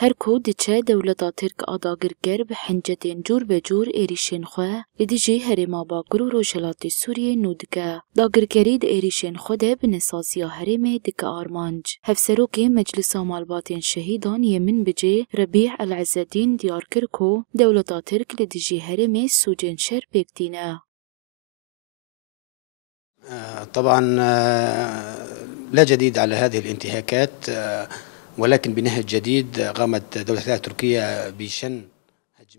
هر کو دچه دولتا ترک آداگرگر به حنجتین جور به جور ایریشین خواه لدیجی هرما باکر و روشلات سوریه نودگه. داگرگری ده ایریشین خوده به نسازیا هرمه دک آرمانج. هفسروکی مجلس مالباتین شهیدان یمن بجه ربیع العزدین دیار کرکو دولتا ترک لدیجی هرمه سوجن شر بکتینه. طبعا لا جديد على هذه الانتهاكات، ولكن بنهج جديد قامت دولة تركيا بشن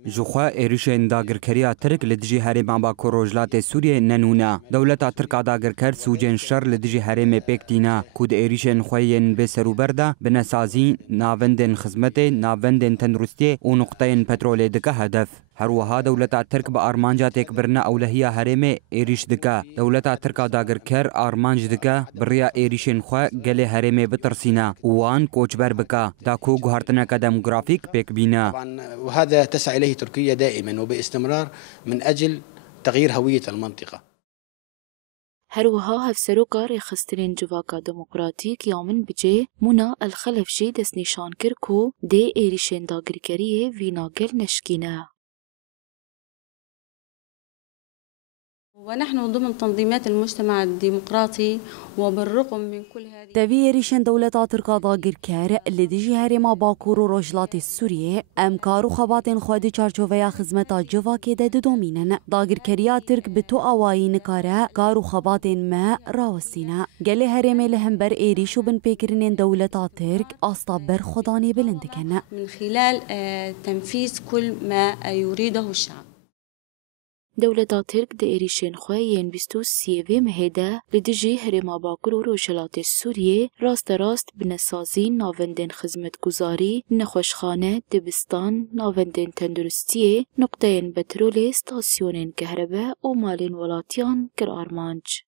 جوخوا ایریشین داگرکریا ترک لدیجی هرم باکو روجلات سوریه ننونا دولتا ترک داگرکر سوجن شر لدیجی هرم پکتینا کود ایریشین خوین به سروبردا بنسازی ناوندن خدمت ناوندن تندرستی و نقطه پترول دکه هدف. هروها دولتا ترک با آرمانجا تکبرنا اولهیا هرم ایریش دکه دولتا ترک داگرکر آرمانج دکه بریا ایریشین خو گله هرم بترسینا وان کوچبر بکا داکو گهارتنا دموگرافیک پک بینا. وهذا تسعى إليه تركيا دائما وباستمرار من أجل تغيير هوية المنطقة. هروها هفسروكا ريخسترين جواكا ديمقراطيك يومن بجي منا الخلفجي دس نشان كركو دي ايريشين داگركريه فيناغل نشكينا. ونحن ضمن تنظيمات المجتمع الديمقراطي وبالرغم من كل هذه تبي ريشن دولة تركا داگركر اللي ديجي هرما باكور و روجلات السورية امكارو خباتين خودي چارچوفيا خدمتا جوا كده دومينن داگركريا ترك بتو اواي نكاره كارو خباتين ما راوستينا گله هرمي لهمبر ايريشو بن بيكرنين دولة ترك اسطابر خداني بلندكن من خلال تنفيذ كل ما يريده الشعب. دولتا ترک ده ایریشین خواه بیستو سیوه مهده لدیجی هرما باکر و روشلات سوریه راست بنسازی ناوندن خدمت گزاری نخوشخانه دبستان ناوندن تندرستیه نقطه پترول ستاسیون کهرباء و مالین ولاتیان کر آرمانج.